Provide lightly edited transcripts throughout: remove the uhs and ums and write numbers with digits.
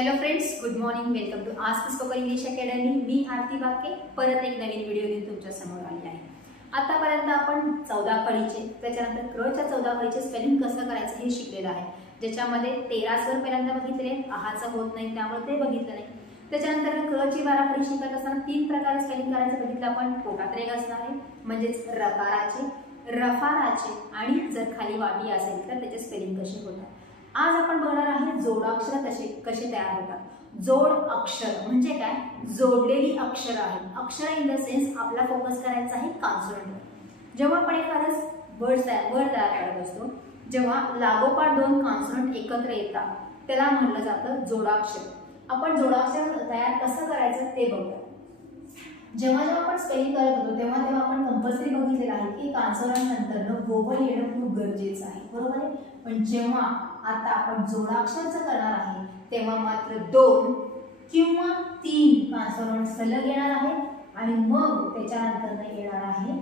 Hello friends, good morning. Welcome to ask spoken English academy. मी आरती बाके परत एक नवीन video घेऊन तुमच्या समोर आली आहे. आतापर्यंत आपण 14 फळीचे, त्याच्यानंतर क्रच्या 14 फळीचे स्पेलिंग कसं करायचं हे शिकलेलं आहे, ज्याच्यामध्ये 13 स्वर पहिल्यांदा बघितले, आहाचं होत नाही त्यामुळे ते बघितलं नाही. त्याच्यानंतर क्रची 12 फळी शिकत असताना 3 प्रकारे स्पेलिंग करायचं बघितलं आपण. पोटात रेघ असणारे म्हणजेच रकाराचे, रफाराचे आणि जर खाली वाटी असेल तर त्याचे स्पेलिंग कसे होतात. आज आपण बघणार आहे जोडाक्षर कसे तयार होतात. जोड अक्षर म्हणजे काय, जोडलेली अक्षर आहेत. अक्षर इन द सेन्स आपला फोकस करायचा आहे कॉन्सोनंट. जेव्हा आपण एखादं वर्ड तयार करत असतो, जेव्हा लागोपाठ 2 कॉन्सोनंट एकत्र येतात त्याला म्हटलं जातं जोडाक्षर. आपण जोडाक्षर तयार कसं करायचं ते बघूया. जेव्हा आपण स्पेलिंग करत होतो तेव्हा आपण कंपल्सरी बघितलेलं आहे की कॉन्सोनंट नंतर वोवल येणं खूप गरजेचं आहे, बरोबर आहे. पण जेव्हा आता आपण जोडाक्षरचं करणार आहे तेव्हा मात्र 2 किंवा 3 कॉन्सोनंट सलग येणार आहे आणि मग त्याच्यानंतर येणार आहे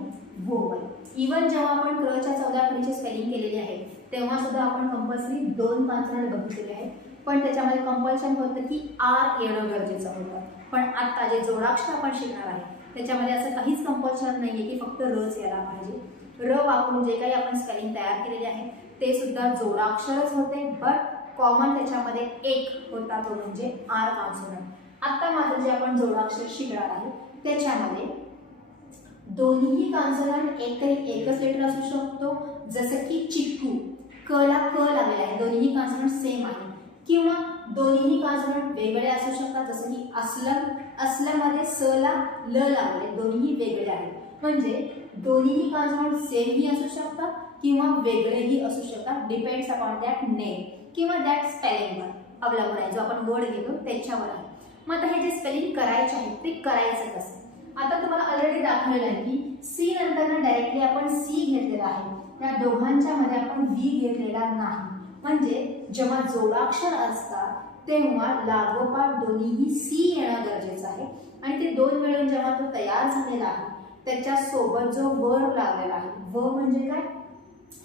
वोवल. इवन जेव्हा आपण क्रच्या 14 फळीची स्पेलिंग केलेली आहे तेव्हा सुद्धा आपण कंपल्सरी 2 कॉन्सोनंट बघितलेले आहेत, पण त्याच्यामध्ये कंपल्शन होतं की आर येणं गरजेचं होतं. पण आता जे जोडाक्षर आपण शिकणार आहे त्याच्यामध्ये असं काहीच कंपल्शन नाहीये की फक्त रच यायला पाहिजे. र वापरून जे काही आपण स्पेलिंग तयार केलेले आहे ते सुद्धा जोडाक्षरच होते, बट कॉमन त्याच्यामध्ये एक होता, तो म्हणजे आर कॉन्सोनंट. आता मात्र जे आपण जोडाक्षर शिकणार आहे त्याच्यामध्ये दोन्ही कॉन्सोनंट एकच लेटर असू शकतो, जसं की चिक्कू. क ला क लागलेला आहे, दोन्ही कॉन्सोनंट सेम आहे. किंवा दोन्ही कॉन्सोनंट वेगळे असू शकतात, जसं की अस्लम मध्ये स ला ल लागले, दोन्ही वेगळे आहेत. म्हणजे दोन्ही कॉन्सोनंट सेम ही असू शकतात किंवा वेगळेही असू शकतात, डिपेंड्स अपॉन दॅट नेम किंवा दॅट स्पेलिंगवर अवलंबून आहे. जो आपण वर्ड घेतो त्याच्यावर आहे. मग आता हे जे स्पेलिंग करायचे आहे ते करायचं कसं. आता तुम्हाला ऑलरेडी दाखवलेलं आहे की सी नंतर डायरेक्टली आपण सी घेतलेला आहे, त्या दोघांच्या मध्ये आपण व्ही घेतलेला नाही. म्हणजे जेव्हा जोडाक्षर असतात तेव्हा लागोपाठ दोन्हीही सी येणं गरजेचं आहे आणि ते 2 मिळून जेव्हा तो तयार झालेला आहे त्याच्या सोबत जो वर्ड लागलेला आहे, व म्हणजे काय,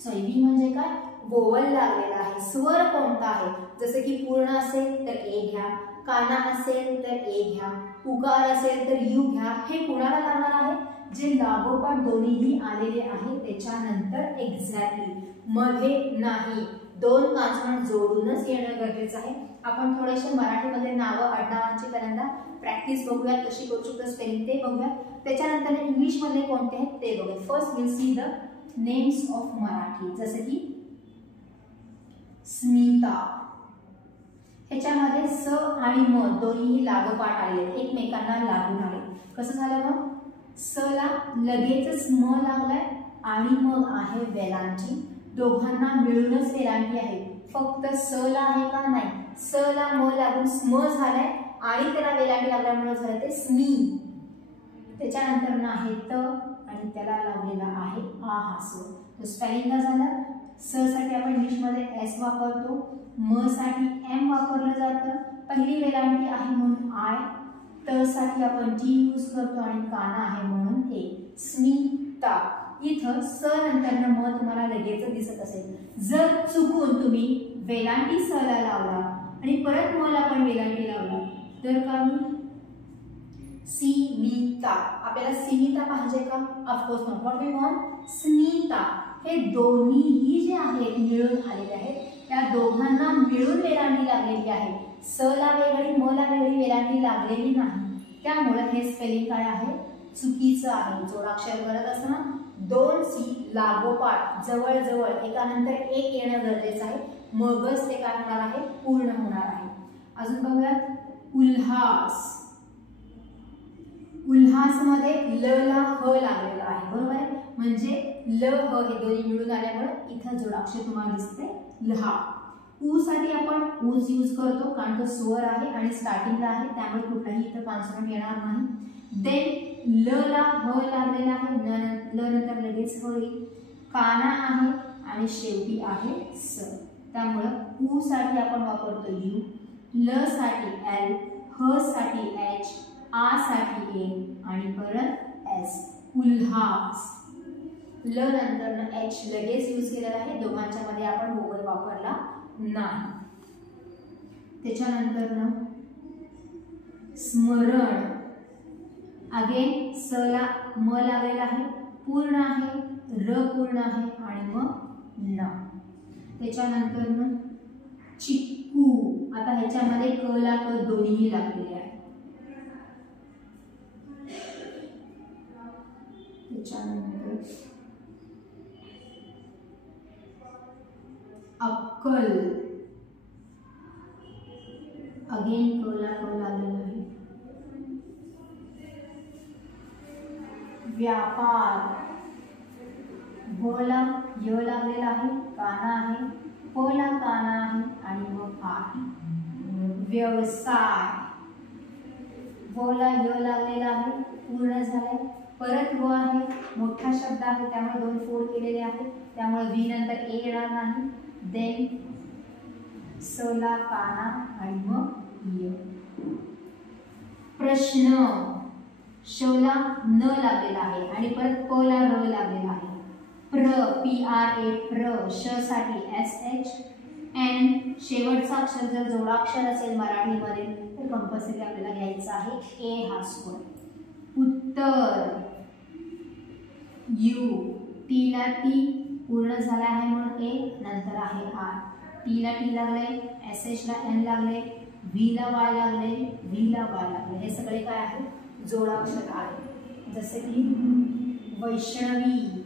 व्ही म्हणजे काय, वोवल लागलेला आहे. स्वर कोणता आहे, जसे की पूर्ण असेल तर ए घ्या, काना असेल तर ए घ्या, उकार असेल तर यू घ्या. हे कुणाला लागणार आहे, जे लागोपाठ दोन्हीही आलेले आहे त्याच्यानंतर एक्झॅक्टली मध्ये नाही. 2 कॉन्सोनंट जोडूनच येणं गरजेचं आहे. आपण थोडेसे मराठीमध्ये नावं आडनावांची पहिल्यांदा प्रॅक्टिस बघूया, कशी करू शकतो स्पेलिंग ते बघूया. त्याच्यानंतर इंग्लिश मध्ये कोणते आहेत ते बघूया. First will see the names of Marathi, जसे की स्मिता. ह्याच्यामध्ये स आणि म दोन्ही लागोपाठ आले, एकमेकांना लागून आले. कसं झालं मग, स ला लगेचच म लागलाय आणि मग आहे वेलांटी. दोघांना मिळूनच वेलांटी आहे, फक्त स ला आहे का नाही, स ला म लागून स्म झालाय आणि त्याला वेलांटी लागल्यामुळे झालं ते स्मी. त्याच्यानंतर आहे त आणि त्याला लागलेला आहे आ हा स्वर. तो स्पेलिंग झाला. स साठी आपण इंग्लिश मध्ये एस वापरतो, म साठी एम वापरलं जातं, पहिली वेलांटी आहे म्हणून आय. त साठी आपण टी यूज करतो आणि काना आहे म्हणून ए. स्मिता. इथं स नंतर म तुम्हाला लगेच दिसत असेल. जर चुकून तुम्ही वेलांटी स ला लावला आणि परत म ला पण वेलांटी लावला तर का सीमिता. आपल्याला सीमिता पाहिजे का, of course not. What we want, Smita. हे दोन्हीही जे आहेत मिळून आलेले आहेत, त्या दोघांना मिळून वेलांटी लागलेली आहे. स ला वेगळी म ला वेगळी वेलांटी लागलेली नाही, त्यामुळे हे स्पेलिंग काय आहे, चुकीचं आहे. जोडाक्षर करत असताना 2 सी लागोपाठ जवळजवळ एकानंतर एक येणं गरजेचं आहे, मगच ते काय होणार आहे, पूर्ण होणार आहे. अजून बघूयात, उल्हास. उल्हास मध्ये ल ला ह लागलेला आहे, बरोबर आहे. म्हणजे ल ह हे दोन्ही मिळून आल्यामुळे इथं जोडाक्षर तुम्हाला दिसते लहा. ऊ साठी आपण ऊज यूज करतो कारण तो स्वर आहे आणि स्टार्टिंगला आहे, त्यामुळे कुठलाही इथं कॉन्सोनंट येणार नाही. देन ल ला ह लागलेला आहे, ल नंतर लगेच ह येईल. काना आहे आणि शेवटी आहे स, त्यामुळे ऊ साठी आपण वापरतो यू, ल साठी एल, ह साठी एच, आ साठी ए आणि परत एस. उल्हास. ल नंतर एच लगेच यूज केलेला आहे, दोघांच्या मध्ये आपण वोवल वापरला नाही. त्याच्यानंतर ना स्मरण, अगेन स ला म लागलेला आहे, पूर्ण आहे, र पूर्ण आहे आणि मग न. त्याच्यानंतर ना चिक्कू, आता ह्याच्यामध्ये क ला क दोन्ही लागलेले आहे. त्याच्यानंतर अक्कल, अगेन क ला क लागलेला आहे. व्यापार, व ला य लागलेला आहे, काना आहे, प ला काना आहे आणि मग आ. व्यवसाय, व ला य लागलेला आहे, पूर्ण झालाय, परत व आहे, मोठा शब्द आहे त्यामुळे दोन फोड केलेले आहेत, त्यामुळे वी नंतर ए येणार नाही. देन स ला काना आणि मग य. प्रश्न, श ला न लागलेला आहे आणि परत प ला र लागलेला आहे. प्र, पी आर ए, प्र, श साठी एस एच, एन, शेवटचा अक्षर जर जोडाक्षर असेल मराठीमध्ये तर कंपल्सरी आपल्याला घ्यायचा आहे ए हा स्वर. उत्तर, यू, टी ला टी पूर्ण झाला आहे म्हणून ए, नंतर आहे आर. टी ला टी लागले, एस एच ला एन लागले, व्ही ला वाय लागले, व्ही ला वाय लागले. हे सगळे काय आहे, जोडाक्षर आहे. जसे की वैष्णवी,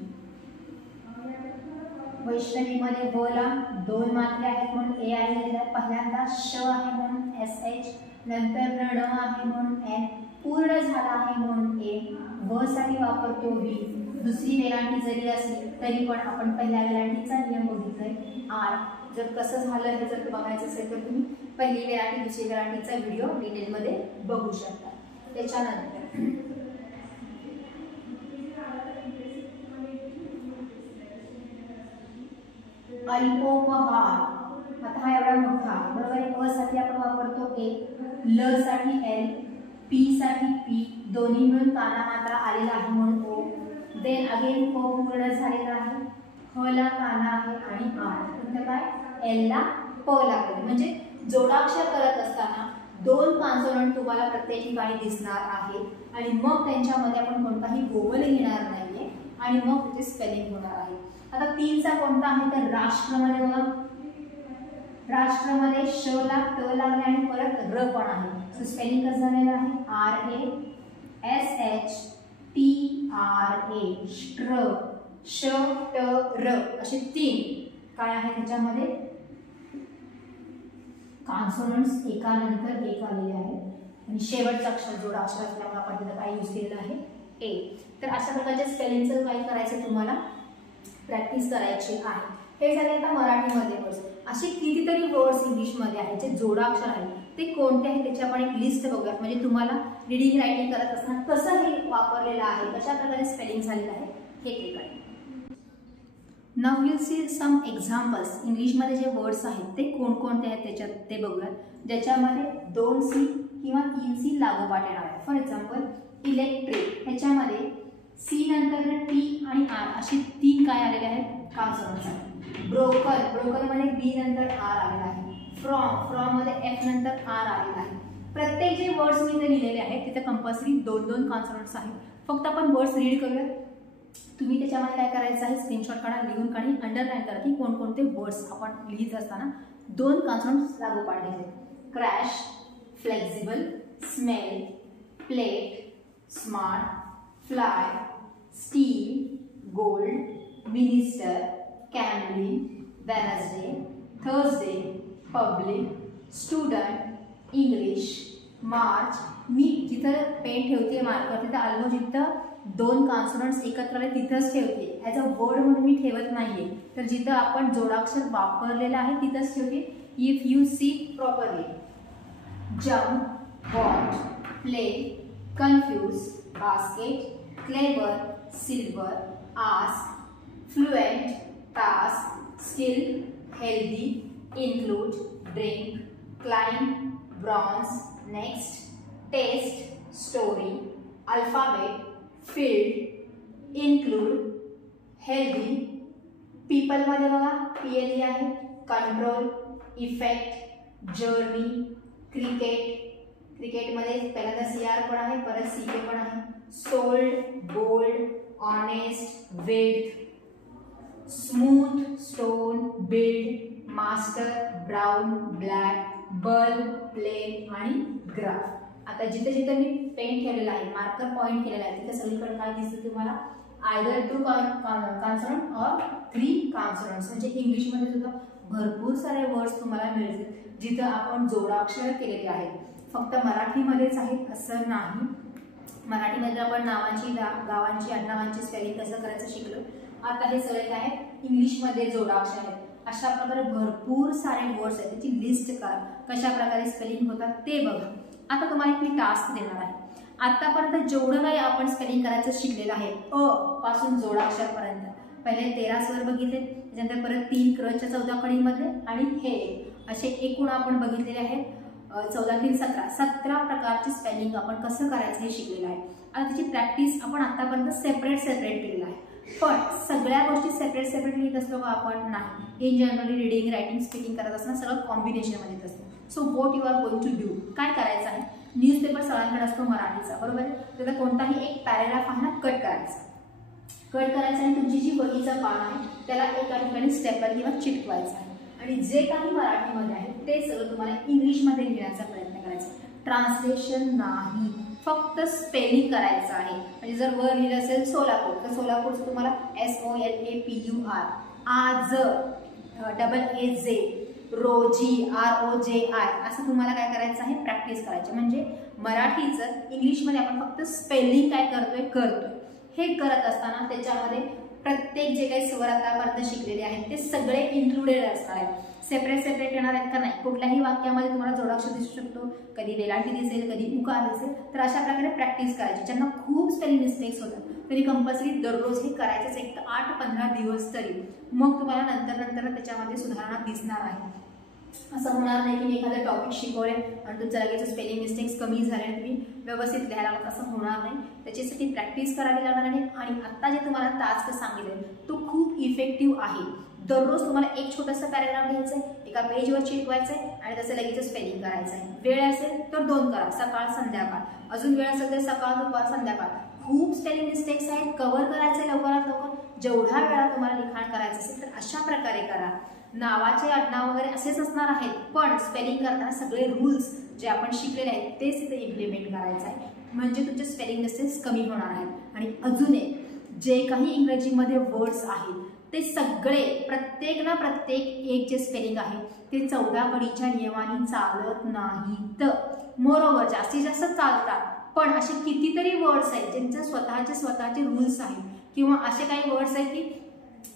वैष्णवीमध्ये व ला दोन मात्रे आहेत म्हणून ए आलेला आहे, पहिल्यांदा श आहे म्हणून एस एच, नंतर न आहे म्हणून एन, पूर्ण झाला आहे म्हणून ए, व साठी वापरतो व्ही. दुसरी वेलांटी जरी असली तरी पण आपण पहिल्या वेलांटीचा नियम बघितलाय आर. जर कसं झालं हे जर बघायचं असेल तर तुम्ही पहिली वेलांटी दुसरी वेलांटीचा व्हिडिओ डिटेलमध्ये बघू शकता. त्याच्यानंतर अल्पोपहार, आता हा एवढा मोठा बरोबर आहे. अ साठी आपण वापरतो ए, ल साठी एल, पी साठी पी, दोन्ही मिळून काना मात्रा आलेला आहे म्हणून ओ. देन अगेन प पूर्ण झालेला आहे, ह ला काना आहे आणि आर. म्हणजे काय, एल ला प लागले. म्हणजे जोडाक्षर करत असताना दोन कॉन्सोनंट तुम्हाला प्रत्येक ठिकाणी दिसणार आहे आणि मग त्यांच्यामध्ये आपण कोणताही वोवल घेणार नाहीये आणि मग त्याचे स्पेलिंग होणार आहे. आता तीनचा कोणता आहे तर राष्ट्रमध्ये बघा, राष्ट्रमध्ये श ला ट लागले आणि परत र पण आहे. सो स्पेलिंग कसं झालेलं आहे, R A S H T R A, स्ट्र, श ट र असे तीन काय आहे त्याच्यामध्ये कॉन्सोनंट्स एकानंतर एक आलेले आहेत आणि शेवटचा अक्षर जोडाक्षर असल्यामुळे आपण तिथं काय यूज केलेलं आहे ए. तर अशा प्रकारच्या स्पेलिंगचं काय करायचं तुम्हाला प्रॅक्टिस करायची आहे. हे झाले आता मराठीमध्ये वर्ड्स. असे कितीतरी वर्ड्स इंग्लिशमध्ये आहेत जे जोडाक्षर आहेत, ते कोणते आहेत त्याची आपण एक लिस्ट बघूया. म्हणजे तुम्हाला रीडिंग रायटिंग करत असताना कसं हे वापरलेलं आहे, कशा प्रकारे स्पेलिंग झालेलं आहे हे कळेल. Now will see some examples. इंग्लिशमध्ये जे वर्ड्स आहेत ते कोणकोणते आहेत त्याच्यात ते बघूया, ज्याच्यामध्ये 2 सी किंवा 3 सी लागोपाठ येणार आहे. फॉर एक्झाम्पल इलेक्ट्रिक, ह्याच्यामध्ये सी नंतर टी आणि आर अशी 3 काय आलेले आहेत कॉन्सोनंट्स आहेत. ब्रोकर, ब्रोकरमध्ये बी नंतर आर आलेला आहे. फ्रॉम, फ्रॉम मध्ये एफ नंतर आर आलेला आहे. प्रत्येक जे वर्ड्स मी इथे लिहिलेले आहेत तिथे कंपल्सरी 2-2 कॉन्सोनंट्स आहेत. फक्त आपण वर्ड्स रीड करूया. तुम्ही त्याच्यामध्ये काय करायचं आहे, स्क्रीनशॉट काढा, लिहून काढी, अंडरलाईन करा की कोणकोणते वर्ड्स आपण लिहित असताना 2 कॉन्सोनंट्स लागोपाठ घेतले. Crash, flexible, smell, plate, smart, fly, steel, gold, minister, Camlin, Wednesday, Thursday, public, student, English, March. मी जिथं पेन ठेवते मार्कर तिथं ऑलमोस्ट जिथं 2 कॉन्सोनंट्स एकत्र आले तिथंच ठेवते. ॲज अ वर्ड म्हणून मी ठेवत नाहीये, तर जिथं आपण जोडाक्षर वापरलेलं आहे तिथंच ठेवते. If you see properly. Jump, what, play, confuse, basket, clever, silver, ask, fluent, task, skill, healthy, include, drink, climb, bronze, next, test, story, alphabet, field, include, healthy. पीपलमध्ये बघा PLE आहे. कंट्रोल, इफेक्ट, जर्नी, क्रिकेटमध्ये पहिल्यांदा CR पण आहे, परत CK पण आहे. Sold, bold, honest, width, smooth, stone, build, master, brown, black, bulb, plain आणि ग्राफ. आता जिथे जिथे मी पेन ठेवलेला आहे, मार्कर पॉइंट केलेला आहे, तिथे सगळीकडे काय दिसतं तुम्हाला? आयदर 2 कॉन्सोनंट और 3 कॉन्सोनंट्स. म्हणजे इंग्लिशमध्ये सुद्धा भरपूर सारे वर्ड्स तुम्हाला मिळतील जिथं आपण जोडाक्षर केलेले आहेत. फक्त मराठीमध्येच आहेत असं नाही. मराठीमध्ये आपण नावांची, गावांची, आडनावांची स्पेलिंग कसं करायचं शिकलो. आता हे सगळे काय आहेत? इंग्लिशमध्ये जोडाक्षर आहेत. अशा प्रकारे भरपूर सारे वर्ड्स आहेत, त्याची लिस्ट करा. कशा प्रकारे स्पेलिंग होतात ते बघा. आता तुम्हाला मी टास्क देणार आहे. आतापर्यंत जेवढं काही आपण स्पेलिंग करायचं शिकलेलं आहे, अ पासून जोडाक्षरपर्यंत, पहिले 13 स्वर बघितले, त्याच्यानंतर परत 3 क्रच्या 14 कडीमधले आणि हे असे एकूण आपण बघितलेले आहेत 14 3 17 प्रकारची स्पेलिंग आपण कसं करायचं हे शिकलेलं आहे. आता त्याची प्रॅक्टिस आपण आतापर्यंत सेपरेट केलेलं आहे. पण सगळ्या गोष्टी सेपरेट लिहित असलो का आपण? नाही. In generally reading, writing, speaking करत असताना सगळं कॉम्बिनेशनमध्ये येत असतं. So what you are going to do, काय करायचं आहे? न्यूजपेपर सगळ्यांकडे असतो मराठीचा, बरोबर? त्याचा कोणताही एक पॅराग्राफ आहे ना कट करायचा आणि तुमची जी वहीचं पान आहे त्याला एका ठिकाणी स्टेपल किंवा चिटकवायचं आहे. आणि जे काही मराठीमध्ये आहे ते सगळं तुम्हाला इंग्लिशमध्ये लिहिण्याचा प्रयत्न करायचा. ट्रान्सलेशन नाही, फक्त स्पेलिंग करायचं आहे. म्हणजे जर वर लिहिलं असेल सोलापूर, तर सोलापूरचं तुम्हाला SOLAPUR, आज AZ, रोजी ROJI, असं तुम्हाला काय करायचं आहे? प्रॅक्टिस करायची. म्हणजे मराठीचं इंग्लिशमध्ये आपण फक्त स्पेलिंग काय करतोय. हे करत असताना त्याच्यामध्ये प्रत्येक जे काही स्वर आतापर्यंत शिकलेले आहेत ते सगळे इन्क्लुडेड असणार आहेत. सेपरेट येणार आहेत का? नाही. कुठल्याही वाक्यामध्ये तुम्हाला जोडाक्षर दिसू शकतो, कधी वेलांटी दिसेल, कधी उकार दिसेल. तर अशा प्रकारे प्रॅक्टिस करायची. ज्यांना खूप स्पेलिंग मिस्टेक्स होतात तरी कंपल्सरी दररोज हे करायचंच, एक 8-15 दिवस तरी. मग तुम्हाला नंतर त्याच्यामध्ये सुधारणा दिसणार आहे. असं होणार नाही की मी एखादं टॉपिक शिकवले आणि तुमचं लगेच स्पेलिंग मिस्टेक्स कमी झाले तुम्ही व्यवस्थित लिहायला लागत, असं होणार नाही. त्याच्यासाठी प्रॅक्टिस करावी लागणार आहे. आणि आत्ता जे तुम्हाला टास्क सांगितले तो खूप इफेक्टिव्ह आहे. दररोज तुम्हाला एक छोटंसं पॅराग्राफ लिहायचं आहे, एका पेजवर चिटकवायचं आहे आणि त्याचं लगेच स्पेलिंग करायचं आहे. वेळ असेल तर 2 करा, सकाळ संध्याकाळ. अजून वेळ असेल तर सकाळ दुपार संध्याकाळ. खूप स्पेलिंग मिस्टेक्स आहेत, कव्हर करायचं आहे लवकरात लवकर. जेवढा वेळा तुम्हाला लिखाण करायचं असेल तर अशा प्रकारे करा. नावाचे आडनाव वगैरे असेच असणार आहेत, पण स्पेलिंग करताना सगळे रूल्स जे आपण शिकलेले आहेत तेच इथे इम्प्लिमेंट करायचं आहे. म्हणजे तुमचे स्पेलिंग मिस्टेक्स कमी होणार आहेत. आणि अजून जे काही इंग्रजीमध्ये वर्ड्स आहेत ते सगळे प्रत्येक एक जे स्पेलिंग आहे ते 14 कडीच्या नियमाने चालत नाहीत. मोरोवर जास्तीत जास्त चालतात, पण असे कितीतरी वर्ड्स आहेत ज्यांचे स्वतःचे रूल्स आहेत, किंवा असे काही वर्ड्स आहेत की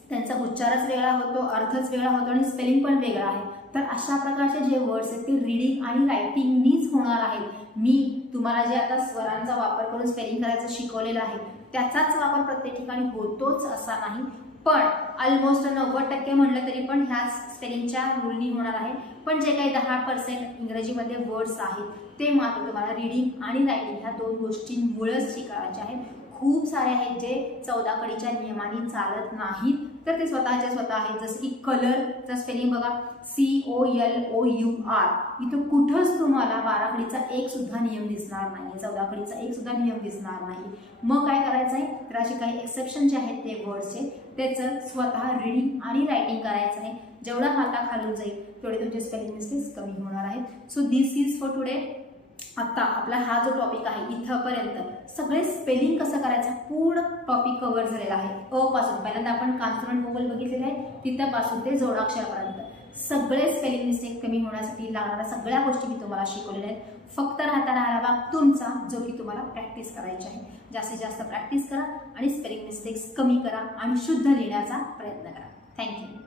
त्यांचा उच्चारच वेगळा होतो, अर्थच वेगळा होतो आणि स्पेलिंग पण वेगळा आहे. तर अशा प्रकारचे जे वर्ड्स आहेत ते रीडिंग आणि रायटिंगनीच होणार आहेत. मी तुम्हाला जे आता स्वरांचा वापर करून स्पेलिंग करायचं शिकवलेलं आहे त्याचाच वापर प्रत्येक ठिकाणी होतोच असा नाही, पण ऑलमोस्ट 90% म्हटलं तरी पण ह्याच स्पेलिंगच्या रूलनी होणार आहे. पण जे काही 10% इंग्रजीमध्ये वर्ड्स आहेत ते मात्र तुम्हाला रीडिंग आणि रायटिंग ह्या 2 गोष्टींमुळेच शिकायचे आहेत. खूप सारे आहेत जे 14 कडीच्या नियमाने चालत नाहीत, तर ते स्वतः आहेत. जसं की कलरचा स्पेलिंग बघा, COLOUR. इथं कुठंच तुम्हाला 12 कडीचा एक सुद्धा नियम दिसणार नाही, 14 कडीचा एक सुद्धा नियम दिसणार नाही. मग काय करायचं आहे? तर असे काही एक्सेप्शन जे आहेत ते वर्ड्सचे त्याचं स्वतः रीडिंग आणि रायटिंग करायचं आहे. जेवढा हाताखालून जाईल तेवढे तुमचे स्पेलिंग मिस्टेक्स कमी होणार आहेत. So this is for today. आता आपला हा जो टॉपिक आहे इथंपर्यंत सगळे स्पेलिंग कसं करायचं पूर्ण टॉपिक कव्हर झालेला आहे. अ पासून पहिल्यांदा आपण कॉन्सोनंट व्होवल बघितलेले आहे, तिथपासून ते जोडाक्षरापर्यंत सगळे स्पेलिंग मिस्टेक कमी होण्यासाठी लागणाऱ्या सगळ्या गोष्टी मी तुम्हाला शिकवलेल्या आहेत. फक्त राहता भाग तुमचा जो की तुम्हाला प्रॅक्टिस करायची आहे. जास्तीत जास्त प्रॅक्टिस करा आणि स्पेलिंग मिस्टेक्स कमी करा आणि शुद्ध लिहिण्याचा प्रयत्न करा. थँक्यू.